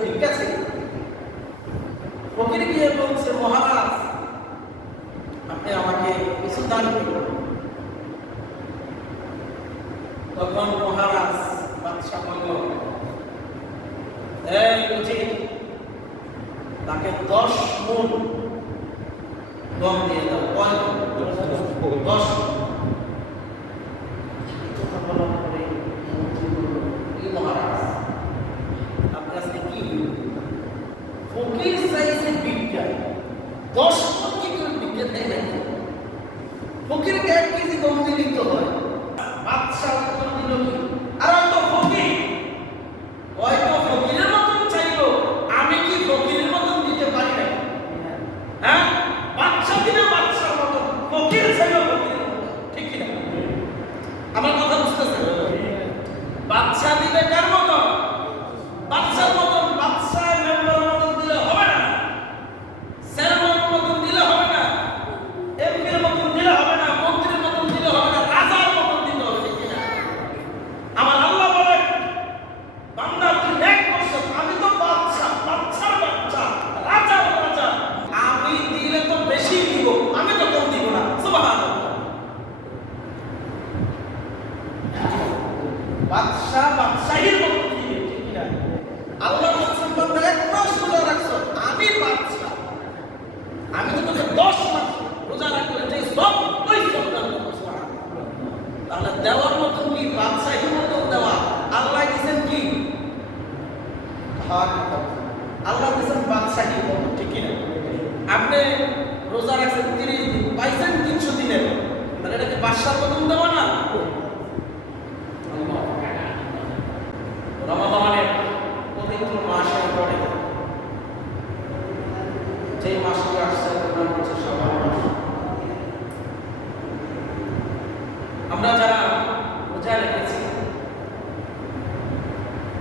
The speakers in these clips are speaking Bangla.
ভিক্ষা চাই। ফকির গিয়ে বলছে, মহারাজ আপনি আমাকে কিছু দান করুন। তখন মহারাজ বাদশা বলল, এই উজির, তাকে 10 মণ গম দিয়ে দাও। 10 মহারাজ আপনার কাছে কি ফকির চাইছে ভিক্ষা, 10 মণ কি করে ভিক্ষা দেয় নাকি? ফকিরকে 1 কেজি গম দিলেই তো হয়। বাদশা উত্তর দিল কি, আর তো ফকির হয়তো ফকিরের মতন চাইলো, আমি কি ফকিরের মতন দিতে পারি না? হ্যাঁ, বাদশা দিলে বাদশার মতন, ফকির চাইলো ফকিরের মতন, ঠিক কি না? আমার কথা বুঝতেছেন? বাদশা দিলে কার মতন? বাদশার মতন। বাদশা মেম্বারের মতন দিলে হবে না, চেয়ারম্যানের মতন দিলে হবে না, এমপির মতন দিলে হবে না, মন্ত্রীর মতন দিলে হবে না, রাজার মতন দিতে হবে, ঠিক কি না? আমার আল্লাহ বলেন, বান্দা তুই 1 বছর, আমি তো বাদশা, বাদশার বাচ্চা, রাজার রাজা, আমি দিলে তো বেশি দিব, আমি তো কম দিব না। সুবহানাল্লাহ। বাদশা বাদশাহীর মতো দিবে, ঠিক কি না? আল্লাহ বলছেন, বান্দা 1 মাস রোজা রাখছো, আমি বাদশা, আমি তো তোকে 10 মাস রোজা রাখলে যে সব ওই সব দান করব। সুবহানাল্লাহ। তাহলে দেওয়ার মতো কি বাদশাহীর মতো দেওয়া? আল্লাহ দিয়েছেন কি? আল্লাহ দিয়েছেন বাদশাহীর মতো, ঠিক কি না? আপনি রোজা রাখছেন 30 দিন, পাইছেন 300 দিনের, তাহলে এটা কি বাদশার মতন দেওয়া না? রমাদানের পবিত্র মাসের পরে যে মাসটি আসছে ওটার হচ্ছে শাবান মাস। আমরা যারা রোজা রেখেছি,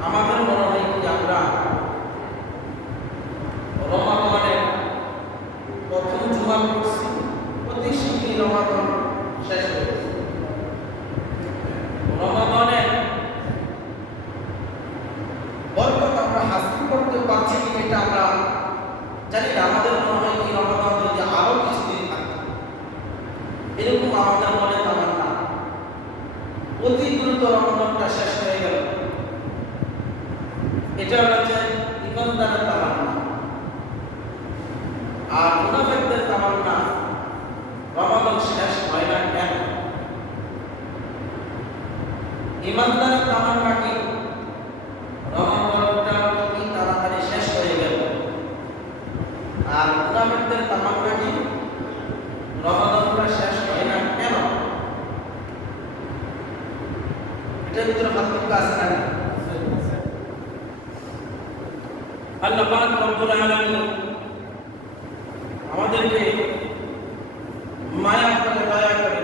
আমাদের মনে হয় কি আমরা রমাদানের প্রথম জুমা করছি, অতি শীঘ্রই রমাদান শেষ হয়ে গেছে। রমাদানের বরকত আমরা হাসিল করতে পারছি কি এটা আমরা জানি না। আমাদের মনে হয় কি রমাদান যদি আরো কিছুদিন থাকতো, এরকম আমাদের মনে তামান্না। অতি দ্রুত রমাদানটা শেষ হয়ে গেল, এটা হচ্ছে ইমানদারের তামান্না। আর মুনাফিকদের তামান্না রমাদান শেষ হয় না কেন? ইমানদারের তামান্না কি রমাদানটা কি তাড়াতাড়ি শেষ হয়ে গেল, আর মুনাফিকদের তামান্না কি রমাদানটা শেষ হয় না কেন? এটার ভিতরে পার্থক্য আছে না? আল্লাহ পাক রব্বুল আলামিন আমাদেরকে মায়া করে দয়া করে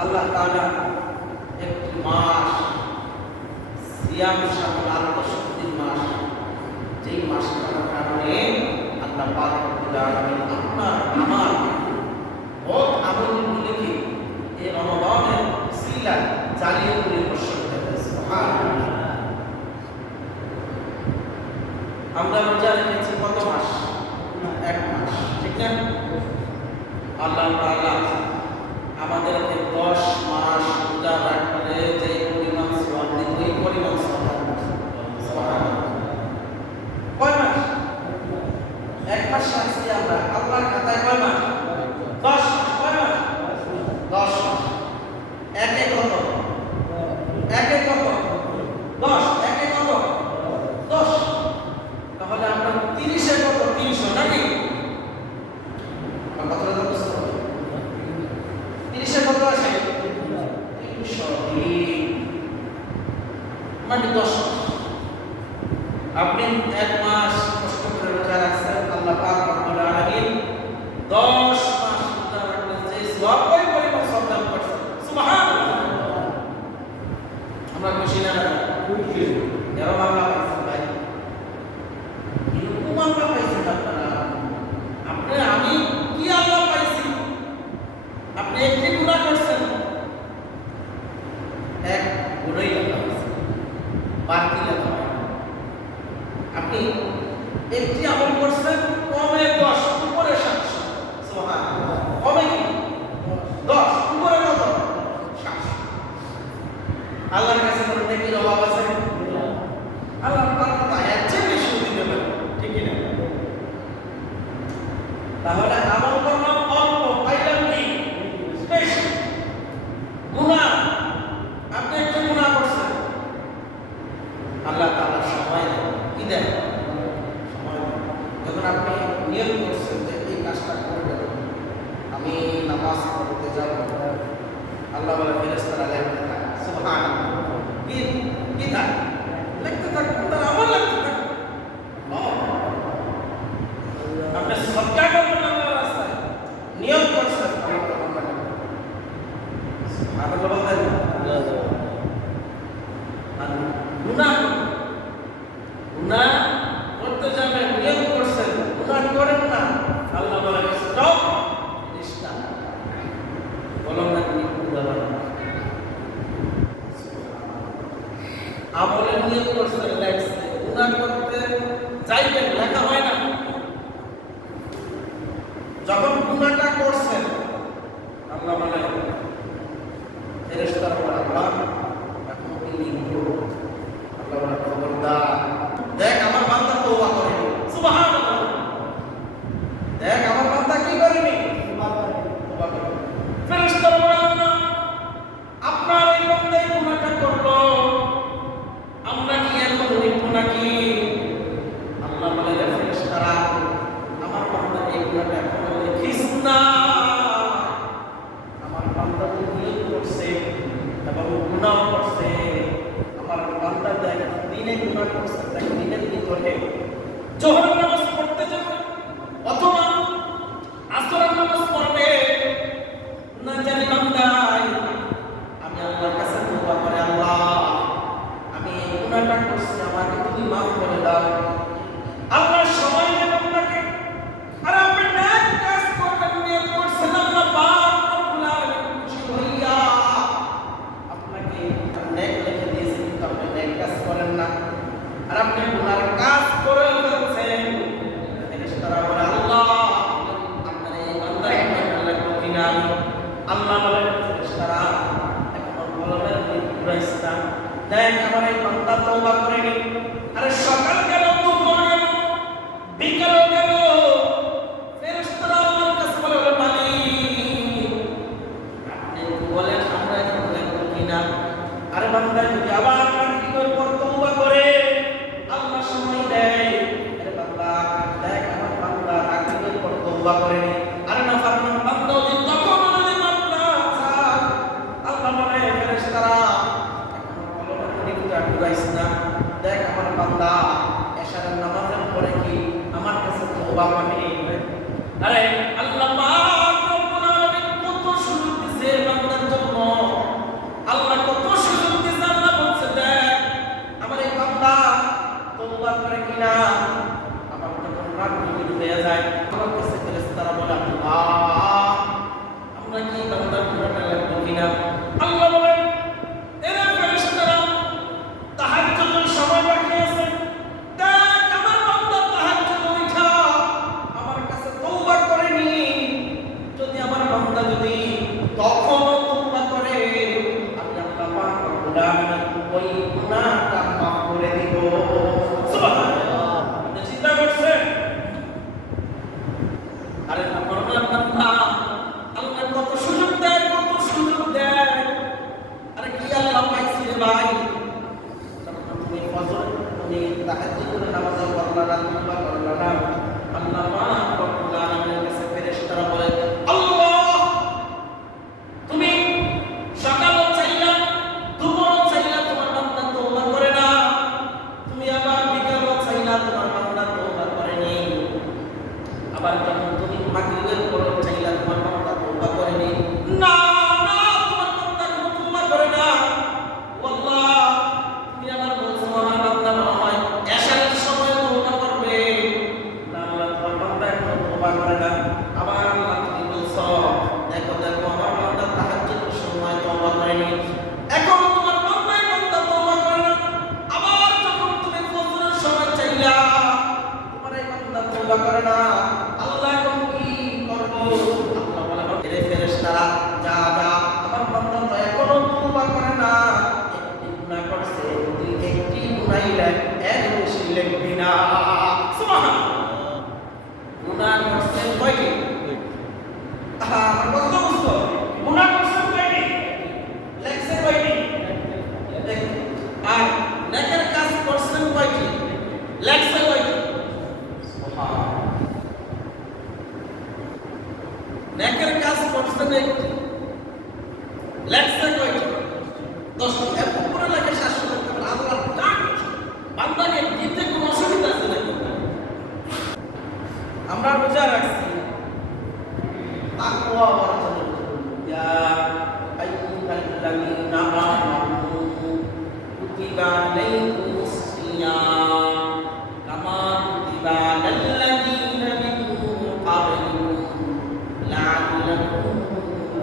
আল্লাহ তাআলা একটি মাস, সিয়াম শাহর আত্মশক্তির মাস, যেই মাসটার কারণে আল্লাহ পাক রব্বুল আলামিন আপনার আমার বহুত আমলগুলিকে এই রমাদানের সিলা জ্বালিয়ে তুলে বর্ষণ করে। সুবহানাল্লাহ। আমরা রোজা রেখেছি কত মাস? 1 মাস, ঠিক না? আল্লাহ তাআলা আমাদেরকে 10 মাস রোজা রাখলে যে পরিমাণ সওয়াব দিত, ওই পরিমাণ সওয়াব। সুবহানাল্লাহ। কয় মাস? 1 মাস রাখছি আমরা, আল্লাহর খাতায় কয় মাস? 10 মাস। কয় মাস? 10 মাস। একে কত? একে কত? 10। একে কত? 10। তাহলে আমরা 30 এ কত? 300 নাকি? আমার কথাটা বুঝতে হবে। 30 এ কত আসে? 300 মানে 10 মাস। আপনি 1 মাস কষ্ট করে রোজা রাখছেন, আল্লাহ পাক রব্বুল আলামিন 10 মাস রোজা রাখলে যে সওয়াব ওই পরিমাণ সওয়াব দান করছেন। সুবহানাল্লাহ। আমরা খুশি না? খুশি। এরকম আল্লাহ পাইছেন ভাই, এরকম আল্লাহ পাইছেন আপনারা। আপনি আমি কি আল্লাহ পাইছি? আপনি একটি গুনাহ করছেন, 1 গুনাহই লেখা হয়েছে, বাকি লেখা হয়। একটি আমল করছেন কমে 10 উপরে 700 সুবহানাল্লাহ কমে কি 10 উপরে কত 700 আল্লাহর কাছে কোনো নেকির অভাব আছে আল্লাহ পাক তার চেয়ে বেশি দিতে পারে ঠিক কি না তাহলে আমল করলাম অল্প পাইলাম কি বেশি গুনাহ আপনি একটা গুনাহ করছেন আল্লাহ তাআলা সময় দেন কি দেন সময় দেন যখন আপনি নিয়ত করছেন যে এই কাজটা করবেন আমি নামাজ পড়তে যাব আল্লাহ বলে ফেরেশতারা লিখতে থাকে সুবহানাল্লাহ কি কি থাকে লিখতে থাকে তার আমল লিখতে থাকে আপনি সদকা করবেন আল্লাহর রাস্তায় নিয়ত করছেন সুবহানাল্লাহ বলতেন আর গুনাহ করতে যাবেন নিয়ত করছেন গুনাহ করেন না আল্লাহ বলে স্টপ স্টপ বলো না তুমি গুনাহ আমলের নিয়ত করছেন লেখছে গুনাহ করতে যাইবেন লেখা হয় না যখন গুনাহটা করছেন আল্লাহ বলে ফেরেশতারা বলে আল্লাহ এখন কি লিখবো আল্লাহ বলে খবরদার দেখ আমার বান্দা তওবা করেনি সুবহানাল্লাহ দেখ আমার বান্দা কি করেনি তওবা করেনি ফেরেশতারা বলে আল্লাহ আপনার এই বান্দা এই গুনাহটা করলো আমরা কি এখন লিখবো নাকি আল্লাহ বলে ফেরেশতারা আমার বান্দা এই গুনাহটা এখন লিখিস না আমার বান্দা তো নিয়ত করছে এবং গুনাহ করছে আমার বান্দা দেখ দিনে গুনাহ করছে তাই দিনের ভিতরে জোহরের নামাজ পড়তে যাবে অথবা আসরের নামাজ পড়বে না জানি বান্দাই আমি আল্লাহর কাছে তওবা করে আল্লাহ আমি এই গুনাহটা করছি আমাকে তুমি মাফ করে দাও আল্লাহ সময় দেন আপনাকে আর আপনি নেক কাজ করবেন নিয়ত করছেন আল্লাহ পাক রব্বুল আলামিন খুশি হইয়া আপনাকে নেক লিখে দিয়েছেন কিন্তু আপনি নেক কাজ করেন না আর আপনি গুনার কাজ করে ফেলছেন ফেরেশতারা বলে আল্লাহ আপনার এই বান্দার গুনাহ লাগবে কিনা আল্লাহ বলেন ফেরেশতারা এখন বলবেন কুরাইশ না দেখ আমার এই বান্দা তওবা করেনি আরে সকাল গেল দুপুর গেল বিকেল গেল ফেরেশতারা আল্লাহর কাছে বলে মালিক আপনি বলেন আমরা এখন লাগবে কিনা আরে বান্দা যদি আবার কি করে তওবা করে আল্লাহ সময় দেয় আরে বান্দা দেখ আমার বান্দা আগে করে তওবা করেনি আরে না ফারমান বান্দা যদি তখন যদি মাফ না চায় আল্লাহ বলে ফেরেশতারা এখন বলো না নিকটা কুরাইশ না দেখ আমার বান্দা এশারের নামাজের পরে কি আমার কাছে তওবা করেনি আরে আল্লাহ পাক রব্বুল আলামিন কত সুযোগ দিয়েছে বান্দার জন্য আল্লাহ কত সুযোগ দিয়েছে আল্লাহ বলছে দেখ আমার এই বান্দা তওবা করে কিনা আমার যখন রাত গভীর হয়ে যায় আমার কাছে ফেরেশতারা বলে আল্লাহ আমরা কি বান্দার গুনাহটা লাগবে কিনা আল্লাহ বলেন এরা ফেরেশতারা তাহাজ্জুদের সময় বাকি আছে দেখ আমার বান্দা তাহাজ্জুদে উঠা আমার কাছে তওবা করেনি তওবা করে না, আল্লাহ এখন কি করব? আল্লাহ বলে হে ফেরেশতারা, যা যা আমার বান্দা তো এখনো তওবা করে না, একটি গুনাহ করছে, তুই একটি গুনাহই লেখ, এর বেশি লিখবি না। সুবহানাল্লাহ। গুনাহ করছে কয়টি? আমার কথা বুঝছো? গুনাহ করছে কয়টি? লেখছে কয়টি? আর নেকের কাজ করছেন কয়টি? লেখছে কয়টি? সুবহানাল্লাহ। নেকের কাজ করছেন একটি, লেখছে কয়টি? 10টি। এর উপরে লেখে 700 টাকা। আল্লাহ জান বান্দাকে দিতে কোনো অসুবিধা আছে নাকি? আমরা রোজা রাখছি, তাকওয়া অর্জন করুন। ইয়া আইয়ুহাল্লাযীনা আমানু কুতিবা আলাইকুমুস সিয়াম কামা কুতিবা আলাল্লাযীনা মিন ক্বাবলিকুম লাআল্লাকুম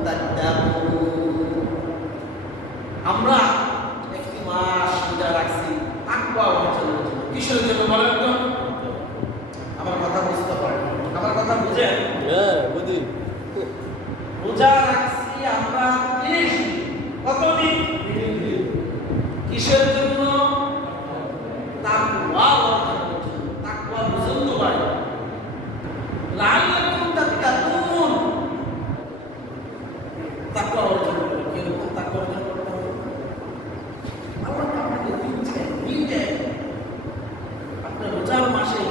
তাত্তাকুন। আমরা একটি মাস রোজা রাখছি তাকওয়া অর্জনের জন্য। কিসের জন্য বলেন তো? আমার কথা বুঝতে পারেন? আমার কথা বুঝেন? হ্যাঁ বুঝি। রোজা রাখছি আমরা 30 দিন। কতদিন? কিসের জন্য? তাকওয়া অর্জনের জন্য। তাকওয়া বুঝুন তো ভাই। লাআল্লাকুম তাত্তাকুন। তাকওয়া অর্জন করতে কিরকম তাকওয়া অর্জন করতে হবে? আল্লাহ আপনাকে দিচ্ছেন। আপনি রোজার মাসে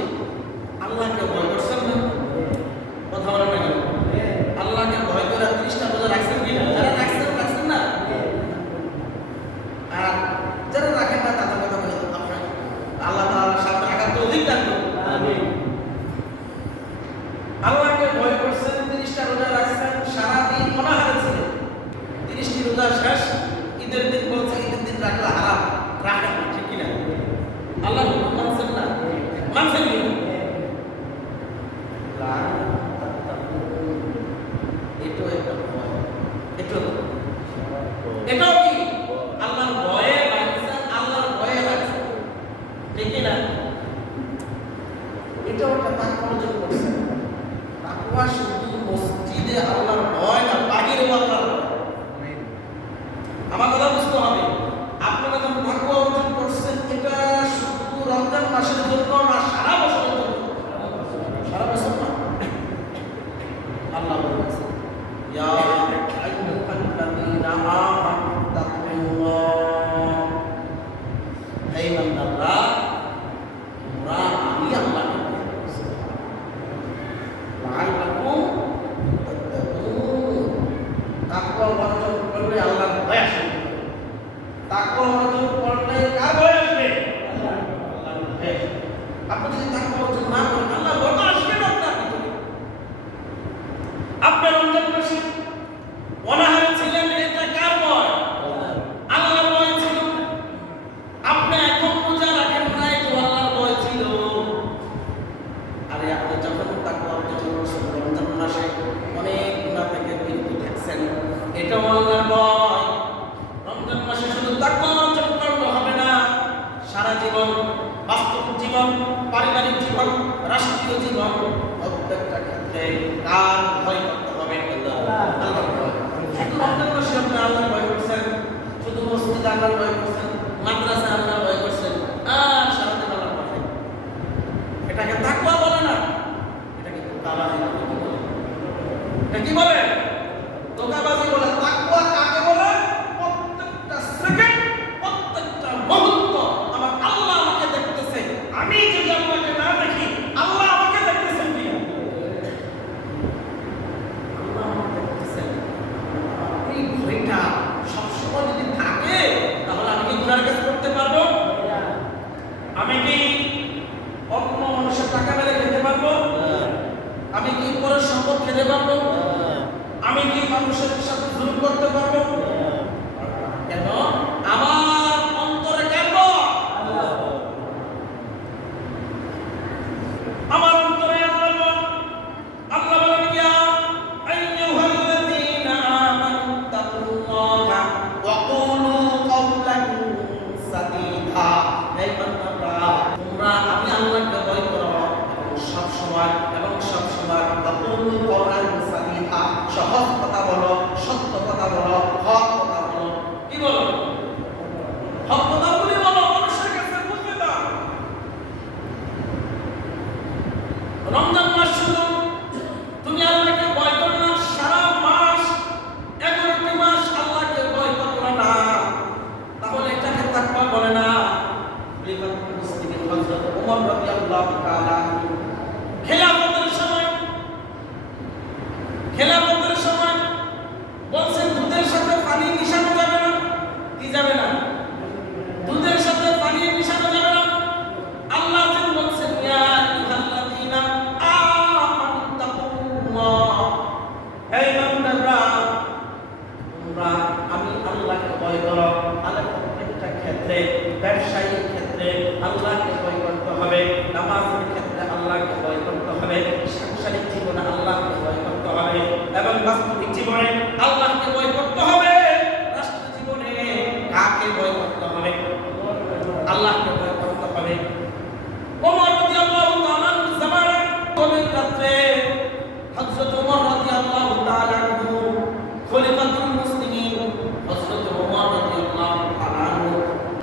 আল্লাহকে ভয় করছেন না? কথা বলেন না কেন? আল্লাহকে ভয় করে 30টা রোজা রাখছেন কিনা? যারা রাখছেন রাখছেন না, আর যারা রাখেন না তাদের কথা বলে আপনার আল্লাহ তাআলার সামনে রাখার তৌফিক দান করুন। আমিন। আল্লাহকে ভয় করছেন, 30টা রোজা রাখছেন, সারাদিন অনাহারে ছিলেন, 30টি রোজা শেষ, ঈদের দিন বলছে ঈদের দিন রাখলে হারাম, রাখেন না, ঠিক কিনা? আল্লাহ হুকুম মানছেন না? মানছেন কি? এটাও কি আল্লাহর ভয়ে মানছেন, আল্লাহর ভয়ে রাখছেন, ঠিক না? এটাও একটা তাকওয়া অর্জন করছেন। তাকওয়া শুধু মসজিদে আল্লাহর ভয় না, বাহিরেও আল্লাহর ভয়। আমার কথা বুঝতে হবে। আপনারা যখন তাকওয়া অর্জন করছেন, এটা শুধু রমজান মাসের জন্য না, সারা বছরের জন্য? সারা বছর না। আল্লাহ বলেছেন ইয়া আইয়ুহাল্লাযীনা আমানু তাকুল্লাহ। হে বান্দারা, তোমরা আমি আল্লাহকে ভয় করছি। লাআল্লাকুম তাত্তাকুন। তাকওয়া অর্জন করলে আল্লাহর ভয় আসবে। তাকওয়া অর্জন করলে কার ভয় আসবে? আল্লাহর ভয়। আপনি যদি তাকওয়া অর্জন না করেন, আল্লাহর ভয় আসবে না আপনার ভিতরে। আপনার রমজান মাসে অনাহারে ছিলেন, এটা কার ভয়? আল্লাহর ভয় ছিল। আপনি এখন রোজা রাখেন না, এটা আল্লাহর ভয় ছিল। আরে আপনি যখন তাকওয়া অর্জন করছেন, রমজান মাসে অনেক গুনাহ থেকে বিরত থাকছেন, এটাও আল্লাহর ভয়। রমজান মাসে শুধু তাকওয়া অর্জন করলে হবে না, সারা জীবন, বাস্তব জীবন, পারিবারিক জীবন, রাষ্ট্রীয় জীবন, প্রত্যেকটা ক্ষেত্রে কার ভয় করতে হবে? আল্লাহর ভয়। শুধু রমজান মাসে আপনি আল্লাহর ভয় করছেন, শুধু মসজিদে আল্লাহর ভয় করছেন, মাদ্রাসা আল্লাহর ভয় করছেন, আর সারাদিন আল্লাহর ভয় নেই। এটাকে তাকওয়া বলে না, এটাকে ধোঁকাবাজি বলে। এটা কি বলে? ধোঁকাবাজি বলে। তাকওয়া কাকে বলে? প্রত্যেকটা সেকেন্ড, প্রত্যেকটা মুহূর্ত আমার আল্লাহ আমাকে দেখতেছে, আমি যদি আল্লাহকে না দেখি, আল্লাহ আমাকে দেখতেছেন কি? আল্লাহ আমাকে দেখতেছেন। এই ভয়টা সবসময় যদি থাকে, তাহলে আমি কি গুনার কাজ করতে পারবো? আমি কি অন্য মানুষের টাকা মেরে খেতে পারবো? আমি কি পরের সম্পদ খেতে পারবো? আমি কি মানুষের সাথে জুলুম করতে পারবো? কেন? আমার অন্তরে কার ভয়? আমার অন্তরে আল্লাহর ভয়। আল্লাহ বলেন ইয়া আইয়ুহাল্লাযীনা আমানু তাকুল্লাহা ওয়া কুলু কাওলান সাদীদা। হে বান্দারা, তোমরা আমি আল্লাহকে ভয় করো, সব সময় কথা বলো, হক কথা বলো। কি বলো? হক কথাগুলি বলো, মানুষের কাছে বুঝতে দাও। রমজান মাস শুধু তুমি আল্লাহকে ভয় করো না, সারা মাস 11টি মাস আল্লাহকে ভয় করো না, তাহলে এটাকে তাকওয়া বলে না। খলিফাতুল মুসলিমিন হযরত ওমর রাদিয়াল্লাহু তাআলা খেলাফতের সময় বলছেন দুধের সাথে পানি মিশানো যাবে না। কি যাবে না? দুধের সাথে পানি মিশানো যাবে না। আল্লাহ যেন বলছেন ইয়া আইয়ুহাল্লাযীনা আমানু তাকুল্লাহ, হে ইমানদাররা তোমরা আমি আল্লাহকে ভয় করো। আল্লাহ প্রত্যেকটা ক্ষেত্রে, ব্যবসায়িক ক্ষেত্রে আল্লাহকে ভয় করতে হবে, নামাজের ক্ষেত্রে আল্লাহকে ভয় করতে হবে, সাংসারিক জীবনে আল্লাহকে ভয় করতে হবে এবং বাস্তবিক জীবনে আল্লাহকে ভয় করতে হবে। রাষ্ট্র জীবনে কাকে ভয় করতে হবে? আল্লাহকে ভয় করতে হবে। ওমর রাদিয়াল্লাহু তাআলা জামানায় গভীর রাতে হযরত ওমর রাদিয়াল্লাহু তাআলা খলিফাতুল মুসলিমিন হযরত ওমর রাদিয়াল্লাহু তাআলা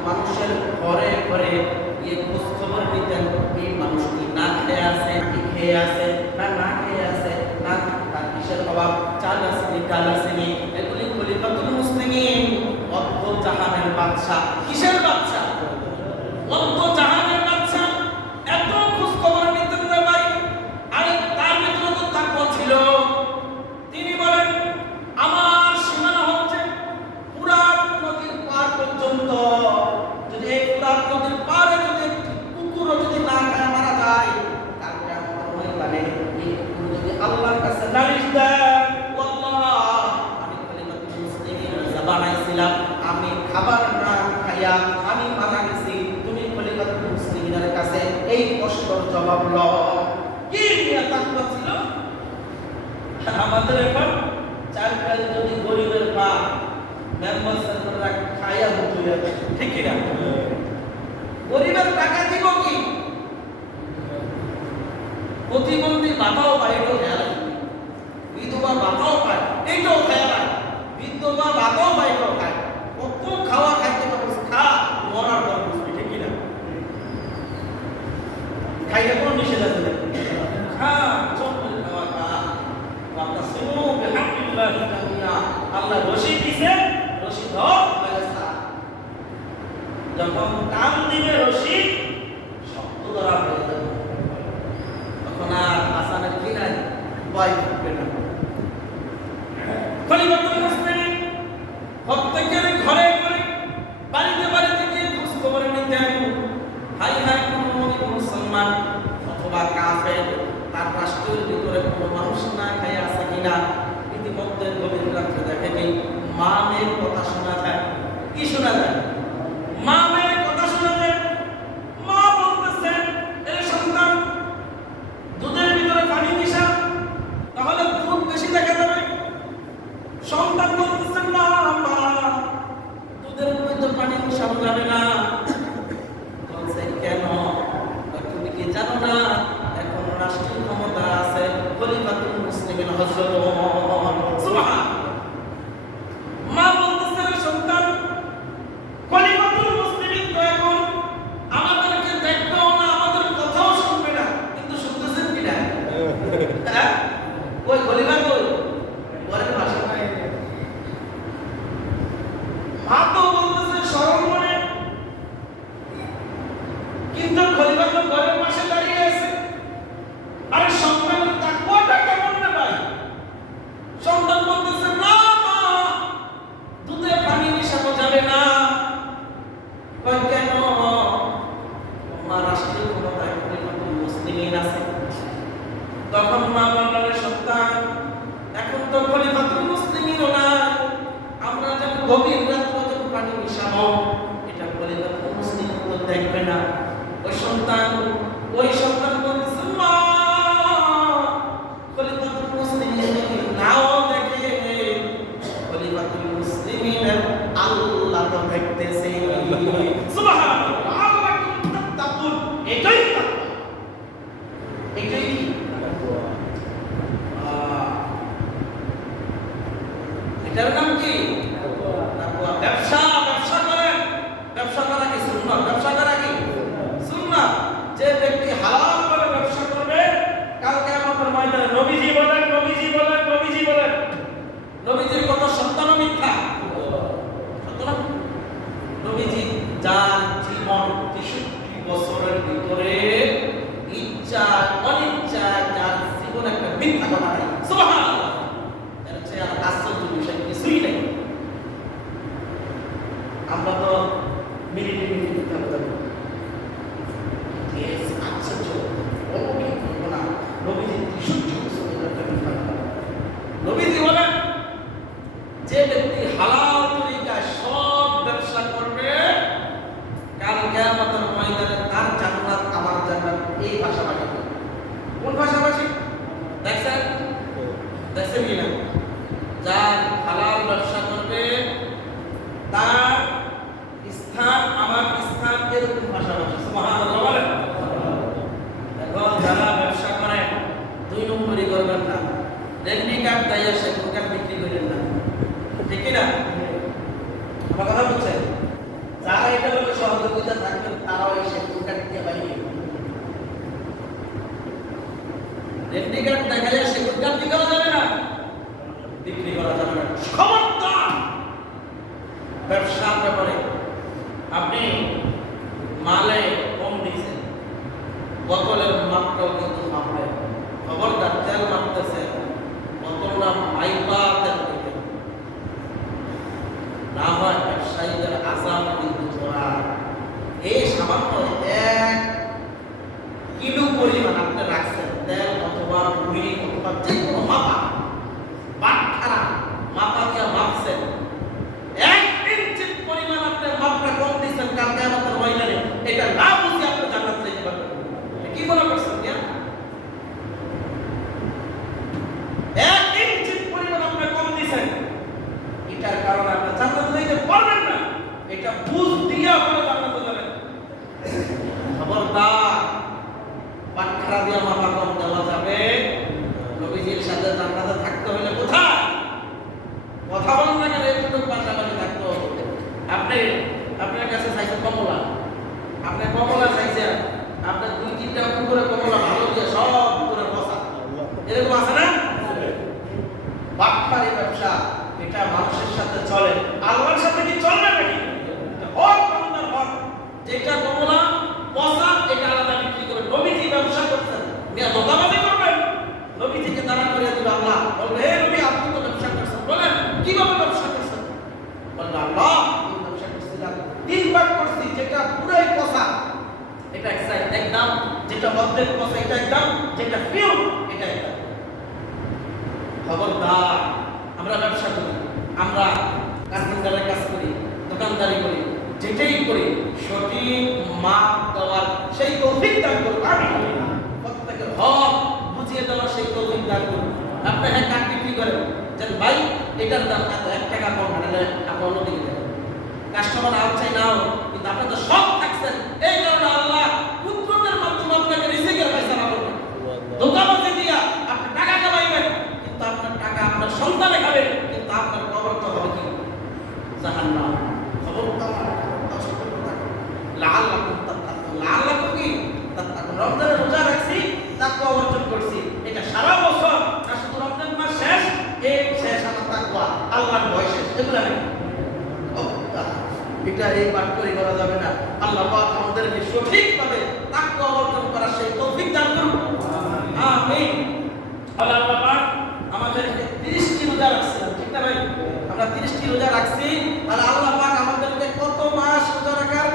মানুষের ঘরে ঘরে গিয়ে খোঁজ খবর নিতেন, এই মানুষটি না খেয়ে আছে, কি খেয়ে আছে, না খেয়ে আছে, না তার কিসের অভাব, চাল আসেনি, ডাল আসেনি। এগুলি খলিফাতুল মুসলিমিন, অর্ধ জাহানের বাদশা। কিসের বাদশা? অর্ধ জাহানের বাদশা। এত খোঁজ খবর নিতেন রে ভাই। আরে তার ভিতরে তো তাকওয়া ছিল। তিনি বলেন আমার সীমানা হচ্ছে ফুরাত নদীর পার পর্যন্ত। যদি এই ফুরাত নদীর পারে যদি একটি কুকুরও যদি না খায় মারা যায়, তাহলে আমার মনে লাগে এই কুকুর যদি আল্লাহর কাছে নালিশ দেয়, আল্লাহ আমি খলিফাতুল মুসলিমিন বানাইছিলাম, আমি খাবার না খাইয়া আমি মারা গেছি, তুমি খলিফাতুল মুসলিমিনের কাছে এই প্রশ্নের জবাব লও। কি নিয়ে তাকওয়া ছিল? আমাদের এখন চার কাজ যদি গরিবের পা মেম্বার সাহেবরা খাইয়া বুঝে যাবে, ঠিক কি না? গরিবের টাকা দিব কি? প্রতিবন্ধী বাতাও পায়, এটাও খেয়াল রাখবে। বিধবা বাতাও পায়, এটাও খেয়াল রাখবে। বিধবা বাতাও পায়, এটাও খায়। কত খাওয়া খাইতে পারবে, খা, মরার পর বুঝবি, ঠিক কি না? খাইলে কোনো নিষেধ আছে না? খা, চোখের খাওয়া খা। ওয়াতাসিমু বিহাবলিল্লাহি জামিয়া। আল্লাহ রশি দিছে, রশি ধর, ব্যবস্থা। যখন কান দিবে রশি, শব্দ ধরা হয়ে যাবে, তখন আর আসানের কি নাই, ভয় থাকবে না। খলিফাতুল মুসলিমিন প্রত্যেকের ঘরে ঘরে, বাড়িতে বাড়িতে গিয়ে খোঁজ খবর নিতেন। হাই হাই কোন মুসলমান অথবা কাফের তার রাষ্ট্রের ভিতরে কোনো মানুষ না খায় আছে কিনা। ইতিমধ্যে গভীর রাত্রে দেখে কি মা মেয়ের কথা শোনা যায়। কি শোনা যায়? মা মেয়ের কথা শোনা যায়। মা বলতেছেন এ সন্তান দুধের ভিতরে পানি মিশা, তাহলে দুধ বেশি দেখা যাবে। সন্তান বলতেছেন না মা, দুধের ভিতরে পানি মিশানো যাবে না। বলছে কেন? তুমি কি জানো না এখন রাষ্ট্রীয় ক্ষমতা আছে খলিফাতুল মুসলিমিন হযরত ওমর। সুবহান। মা বলতেছে সন্তান খলিফাতুল মুসলিমিন তো এখন আমাদেরকে দেখবেও না, আমাদের কথাও শুনবে না, কিন্তু শুনতেছেন কি না? হ্যাঁ, ওই খলিফা কই পরের ভাষা। মা তো বলতেছে শরম মনে, কিন্তু খলিফা তো ঘরের পাশে দাঁড়িয়ে আছে। আরে সন্তানের তাকওয়াটা কেমন রে ভাই? সন্তান বলতেছে না মা, দুধে পানি মিশানো যাবে না। কই কেন? মা রাষ্ট্রীয় ক্ষমতায় খলিফাতুল মুসলিমিন আছে। তখন মা বললেন সন্তান এখন তো খলিফাতুল মুসলিমিনও না, আমরা যেন গভীর রাত্রে যখন পানি মিশাবো, এটা খলিফাতুল মুসলিমিন তো দেখবে না। ওই সন্তান বলতেছে মা, খলিফাতুল মুসলিমিন নাও দেখে, খলিফাতুল মুসলিমিনের আল্লাহ তো দেখতেছে। সুবহানাল্লাহ। আল্লাহ কিন্তু তাকওয়া, এটাই তাকওয়া। এটাই কি? এটার নাম কি? রেন্টি কার্ড দেখা যায় সেগুন কার্ড কি করা যাবে না, বিক্রি করা যাবে না। খবরদার ব্যবসার ব্যাপারে আপনি মালে কম দিয়েছেন, বোতলের মাপটাও কিন্তু মাপবেন। খবরদার তেল মাপতেছে বোতলটা মাইপা তেল দিবেন, না হয় ব্যবসায়ীদের আজাব কিন্তু জোড়া। এই সামান্য 1 কিলো পরিমাণ আপনি রাখছেন তেল অথবা মুড়ি অথবা যে কোনো মাপা বাটখারা মাপা দিয়ে মাপছেন, 1 ইঞ্চি পরিমাণ আপনি মাপটা কম দিয়েছেন, কালকে আমাদের মহিলারে এটা না বুঝে আপনি জান্নাতে যেতে পারবেন। কি মনে করছেন? 1 ইঞ্চি পরিমাণ আপনি কম দিয়েছেন, এটার কারণে আপনি জান্নাতে যেতে পারবেন না। এটা বুঝ দিয়ে আপনি জান্নাতে যাবেন। খবরদার বাটখারা দিয়ে মাপা কম দেওয়া যাবে। নবীজির সাথে জান্নাতে থাকতে হলে কোথায় কথা বলেন না কেন, একটু পাশাপাশি থাকতে হবে। আপনার কাছে চাইছে কমলা, আপনি কমলা চাইছেন, আপনার 2-3টা পুকুরে কমলা ভালো দিয়ে সব পুকুরে বসা, এরকম আছে না? বাটখারি ব্যবসা এটা মানুষের সাথে চলে, আল্লাহর সাথে কি চলবে নাকি? হক বান্দার হক, যেটা কমলা বসা এটা আলাদা বিক্রি করে। নবীজি ব্যবসা করছেন, নিয়ে দোকানবাজি করবেন, নবীজিকে দাঁড়া করে দিবে আল্লাহ, বলবে হে নবী আপনি তো ব্যবসা করছেন, বলেন কিভাবে ব্যবসা করছেন? বলবে আল্লাহ আমি ব্যবসা করছিলাম 3 ভাগ করছি, যেটা পুরাই পচা এটা এক সাইড একদম, যেটা অর্ধেক পচা এটা একদম, যেটা পিওর এটা একদম। খবরদার আমরা ব্যবসা করি, আমরা কারখানার কাজ করি, দোকানদারি করি, যেটাই করি সঠিক মাপ দেওয়ার সেই তৌফিক দান করুন। প্রত্যেকের হক বুঝিয়ে দেওয়ার সেই তৌফিক দান করুন। আপনি হ্যাঁ কাঠ বিক্রি করেন, যেন ভাই এটার দাম এত 1 টাকা কম, মানে আপনি অন্যদিকে দেবেন, কাস্টমার আউট চাই নাও, কিন্তু আপনি তো সব থাকছেন। এই কারণে আল্লাহ পুত্রদের মাধ্যমে আপনাকে রিজিকের ফয়সালা করবেন। দোকানবাজি দিয়া আপনি টাকা কামাইবেন, কিন্তু আপনার টাকা আপনার সন্তানে খাবে, কিন্তু আপনার কবর তো হবে কি জাহান্নাম। খবরদার লাআল্লাকুম তাত্তাকুন, লাআল্লাকুম কি তাত্তাকুন। রমজানের রোজা রাখছি, তাকওয়া অর্জন করছি, এটা সারা বছর না শুধু রমজান মাস শেষ, এই শেষ আমার তাকওয়া আল্লাহর ভয় শেষ, এগুলা নেই। এটা এই পাঠ করে করা যাবে না। আল্লাহ পাক আমাদেরকে সঠিকভাবে তাকওয়া অর্জন করার সেই তৌফিক দান করুন, আমিন। আল্লাহ পাক আমাদেরকে 30টি রোজা রাখছিলাম, ঠিক না ভাই? আমরা 30টি রোজা রাখছি, আর আল্লাহ পাক আমাদেরকে কত মাস রোজা রাখার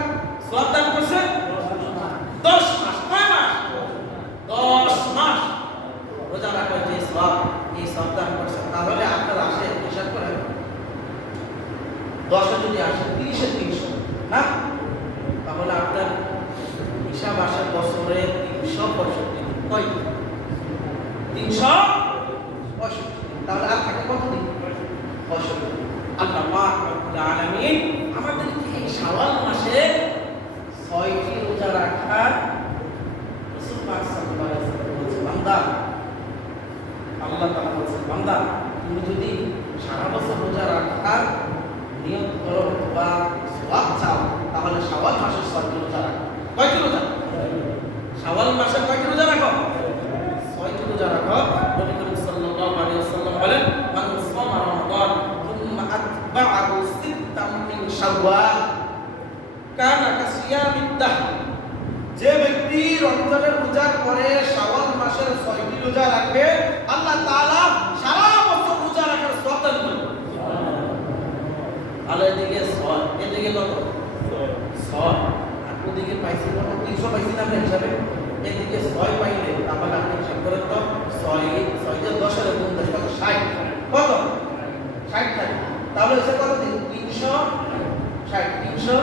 সওয়াব দান করছে? 10 মাস। কয় মাস? 10 মাস রোজা রাখার যে সওয়াব, এই সওয়াব দান করছে। তাহলে আপনার আসে হিসাব করেন, 10 যদি আসে 30 এ 300, না? তাহলে আপনার হিসাব আসে বছরে 365 দিন। কয় দিন? 365। তাহলে আর থাকে কত দিন? 65। আল্লাহ পাক রব্বুল আলামিন আমাদেরকে এই শাওয়াল মাসে 6টি রোজা রাখার রাসূল পাক সাল্লাল্লাহু আলাইহি ওয়াসাল্লাম বলেছেন, বান্দা আল্লাহ তাআলা বলেছেন, বান্দা তুমি যদি সারা বছর রোজা রাখার নিয়ত করো বা সওয়াব চাও, তাহলে শাওয়াল মাসে 6টি রোজা রাখো। কয়টি রোজা? শাওয়াল মাসে কয়টি রোজা রাখো? 6টি রোজা রাখো। নবী করিম সাল্লাল্লাহু আলাইহি ওয়াসাল্লাম বলেন, মান সামা রমাদান থুম্মা আতবা'আহু সিত্তাম মিন শাওয়াল কানা কাসিয়ামিদ দাহর। যে ব্যক্তি রমজানের রোজা করে শাওয়াল মাসের 6টি রোজা রাখবে, আল্লাহ তাআলা সারা বছর রোজা রাখার সওয়াব দান করবেন। আল্লাহ এদিকে 6, এদিকে কত? 6, আর ওদিকে পাইছি কত? 300 পাইছি না আমরা হিসাবে। এদিকে 6 পাইলে তাহলে আপনি হিসাব করেন তো 6 দিয়ে 10 এর গুণ 10 কত? 60। কত? 60 থাকে। তাহলে এসে কত দিন? 360।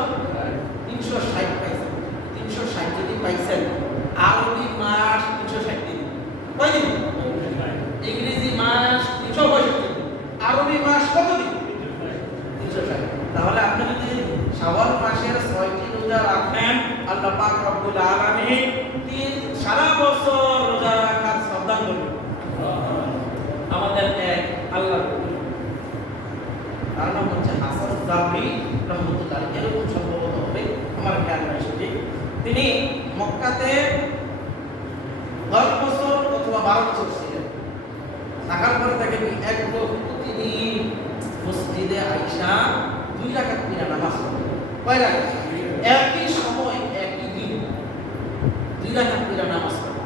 360 পাইছেন। 360 যদি পাইছেন, আরবি মাস 360 দিন। কয় দিন? ইংরেজি মাস 365 দিন। আরবি মাস কত দিন? 360। তাহলে আপনি যদি শাওয়াল মাসের 6টি রোজা রাখেন, আল্লাহ পাক রব্বুল আলামিন সারা বছর রোজা রাখার সওয়াব দান করবেন। আমাদের এক আল্লাহ তার নাম হচ্ছে হাসান জাবরি রহমতুল্লাহ, এরকম সম্ভবত হবে, আমার খেয়াল নাই সঠিক। তিনি মক্কাতে 10 বছর অথবা 12 বছর ছিলেন। থাকার পরে তাকে এক লোক প্রতিদিন মসজিদে আইসা 2 রাকাত করে নামাজ পড়ে। কয় রাকাত? একই সময় একই দিন 2 রাকাত করে নামাজ পড়ে।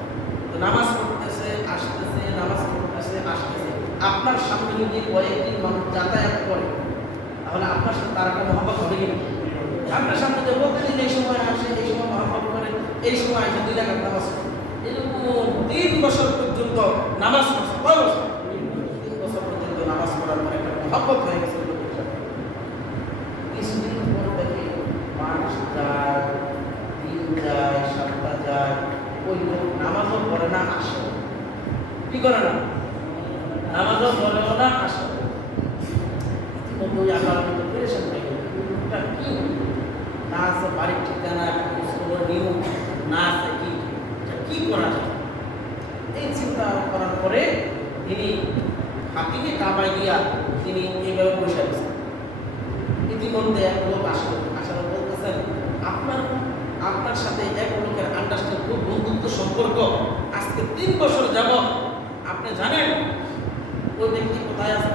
তো নামাজ পড়তেছে আসতেছে, নামাজ পড়তেছে আসতেছে। আপনার সামনে যদি কয়েকদিন মানুষ যাতায়াত করে তাহলে আপনার সাথে তার একটা মহব্বত হবে কিনা? আপনার সামনে যে প্রতিদিন এই সময় আসে, এই সময় মহব্বত করে, এই সময় আসে 2 রাকাত নামাজ পড়ে, এরকম 3 বছর পর্যন্ত নামাজ পড়ছে। কয় বছর? 3 বছর পর্যন্ত নামাজ পড়ার পরে একটা মহব্বত হয়ে গেছে লোকের সাথে। কিছুদিন পর দেখে মাস যায়, দিন যায়, সপ্তাহ যায়, ওই লোক নামাজও পড়ে না, আসে কি করে না, নামাজও পড়েও না, আসে। ইতিমধ্যে ওই আল্লাহর মধ্যে পেরেশান হয়ে গেল, লোকটা কি না আছে বাড়ির ঠিকানা, নিয়ম না আছে, কি করা যায়? এই চিন্তা করার পরে তিনি হাতিকে কাবায় দিয়া তিনি এইভাবে বসে আছেন। ইতিমধ্যে এক লোক আসলো, আসার বলতেছেন আপনার সাথে এক লোকের আন্ডারস্ট্যান্ড, খুব বন্ধুত্ব সম্পর্ক, আজকে 3 বছর যাব। আপনি জানেন ওই ব্যক্তি কোথায় আছে?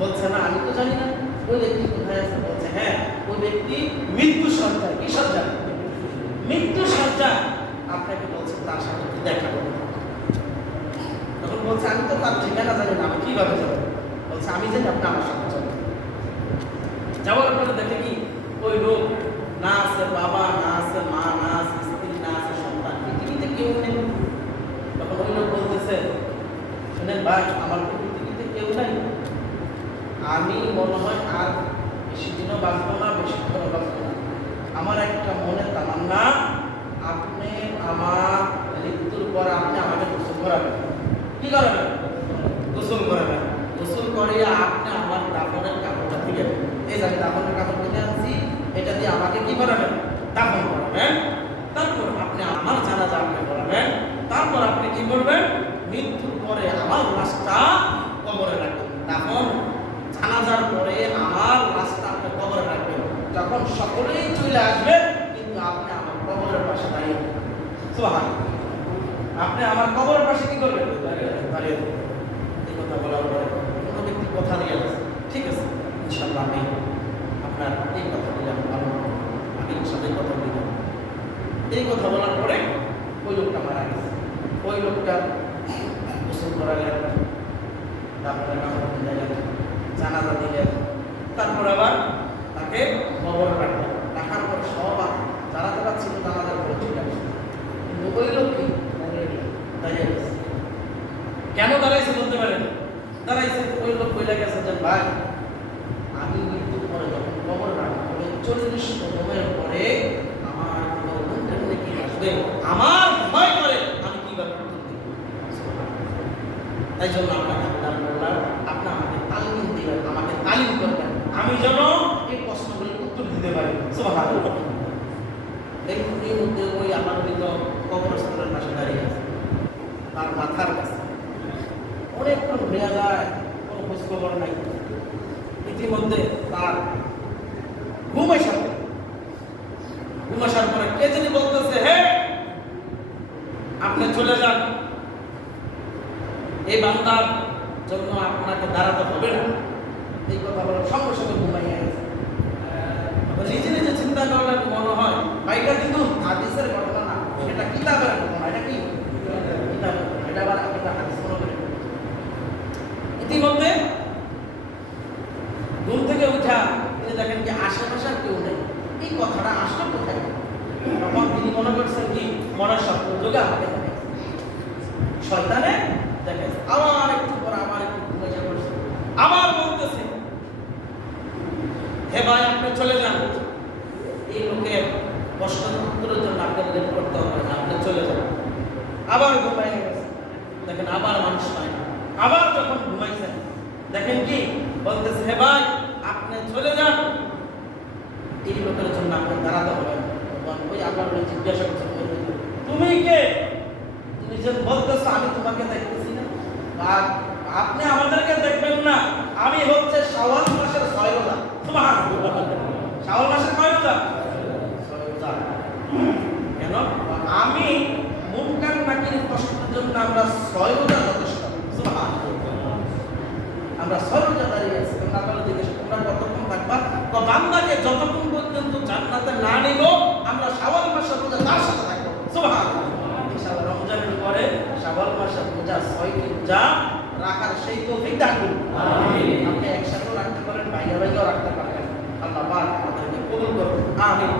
বলছে না, আমি তো জানি না। ওই ব্যক্তি কোথায় আছে? বলছে হ্যাঁ, ওই ব্যক্তি মৃত্যু সজ্জায়। কি সজ্জা? মৃত্যু সজ্জা। আপনাকে বলছে তার সাথে একটু দেখা করতে। তখন বলছে আমি তো তার ঠিকানা জানি না, আমি কিভাবে যাবো? বলছে আমি জানি, আপনি আমার সাথে যাবেন। যাওয়ার পরে দেখে কি ওই লোক না আছে বাবা, না আছে মা, না আছে স্ত্রী, না আছে সন্তান, পৃথিবীতে কেউ নেই। তখন ওই লোক বলতেছে শুনেন ভাই, আমার তো পৃথিবীতে কেউ নাই, আমি মনে হয় আর বেশি দিনও বাঁচবো না, বেশি দিনও বাঁচবো না। আমার একটা মনে তামান্না, আপনি আমার মৃত্যুর পর আপনি আমাকে গোসল করাবেন। কি করাবেন? গোসল করাবেন। গোসল করিয়ে আপনি আমার দাফনের কাপড়টা তুলে দেবেন। এই যে আমি দাফনের কাপড় কিনে আনছি, এটা দিয়ে আমাকে কি করাবেন? দাফন করাবেন। তারপর আপনি আমার জানাজা আপনি করাবেন। তারপর আপনি কি করবেন? মৃত্যুর পরে আমার লাশটা কবরে রাখবেন। দাফন জানাজার পরে আমার লাশটা আপনি কবরে রাখবেন। যখন সকলেই চলে আসবে, কিন্তু আপনি আমার কবরের পাশে দাঁড়িয়ে সুবহানাল্লাহ, আপনি আমার কবরের পাশে কি করবেন? দাঁড়িয়ে। এই কথা বলার পরে কোনো ব্যক্তি কথা দিয়ে গেছে, ঠিক আছে ইনশাআল্লাহ আমি আপনার এই কথা বলে আমি ভালো, আমি ইনশাআল্লাহ কথা বলি। এই কথা বলার পরে ওই লোকটা মারা গেছে। ওই লোকটা গোসল করালেন, তারপরে কাপড় দিলেন, জানাজা দিলেন, তারপর আবার তাকে কবর রাখলেন। রাখার পর সব যারা যারা ছিল জানাজার পরে চলে আসে। কিন্তু ওই লোক কি দাঁড়িয়ে গেছে। কেন দাঁড়াইছে বলতে পারেন? দাঁড়াইছে ওই লোক বইলা গেছে যে ভাই, আমি মৃত্যুর পরে যখন কবর রাখবো 40 কদমের পরে আমার মনটা কি আসবে, আমার ভয় করে আমি কিভাবে উত্তর দিব। তাই জন্য আপনাকে আল্লাহ বললাম, আপনি আমাকে তালিম দিবেন, আমাকে তালিম করবেন, আমি যেন এই প্রশ্নগুলির উত্তর দিতে পারি। সুবহানাল্লাহ। এই মধ্যে ওই আমার মৃত কবরস্থানের পাশে দাঁড়িয়ে আছে, তার মাথার কাছে অনেকক্ষণ ঘুরে যায়, কোনো খোঁজ খবর নাই। ইতিমধ্যে তার ঘুম আসার পরে কে জানি বলতেছে, হে আপনি চলে যান, এই বান্দার জন্য আপনাকে দাঁড়াতে হবে না। এই কথা বলার সঙ্গে সঙ্গে ঘুমাইয়া গেছে। নিজে নিজে চিন্তা করলে মনে হয় এটা কিন্তু হাদিসের ঘটনা না, সেটা কিতাবের ঘটনা। এটা কি কিতাবের? এটা আবার এটা হাদিস মনে করে। ইতিমধ্যে ঘুম থেকে উঠা তিনি দেখেন যে আশেপাশে কেউ নেই। এই কথাটা আসলে কোথায়? তখন তিনি মনে করছেন কি মনের স্বপ্ন যোগে আমাকে দেখে, শয়তানে দেখে। আবার একটু পরে আবার একটু ঘুমে যা করছে, আবার বলতেছে হে ভাই আপনি চলে যান, এই লোকের প্রশ্নের উত্তরের জন্য আপনাকে লেট করতে হবে না, আপনি চলে যান। আবার ঘুমাই গেছে, দেখেন আবার মানুষ পায় না। আবার যখন ঘুমাইছেন দেখেন কি বলতেছে, হে ভাই আপনি চলে যান, এই লোকের জন্য আপনি দাঁড়াতে হবে। ওই আবার জিজ্ঞাসা করছে, তুমি কে? তুমি যে বলতেছো আমি তোমাকে দেখতেছি না, আর আপনি আমাদেরকে দেখবেন না। আমি হচ্ছে শাওয়াল মাসের 6 রোজা। সুবহানাল্লাহ। শাওয়াল মাসের কয় রোজা? 6 রোজা। কেন? আমি মুনকার নাকির প্রশ্নের জন্য জন্য আমরা 6 রোজা যথেষ্ট। সুবহানাল্লাহ। আমরা 6 রোজা দাঁড়িয়ে আছি। আল্লাহ জিজ্ঞেস তোমরা কতক্ষণ থাকবা? তো বান্দাকে যতক্ষণ পর্যন্ত জান্নাতে না নিব আমরা শাওয়াল মাসের রোজা তার সাথে থাকবো। সুবহানাল্লাহ। ইনশাআল্লাহ রমজানের পরে শাওয়াল মাসের রোজা 6টি রোজা রাখার সেই তৌফিক দান করুন। আমিন। আপনি একসাথেও রাখতে পারেন, বাইরে বাইরেও রাখতে পারেন। আল্লাহ পাক আমাদেরকে কবুল করুন। আমিন।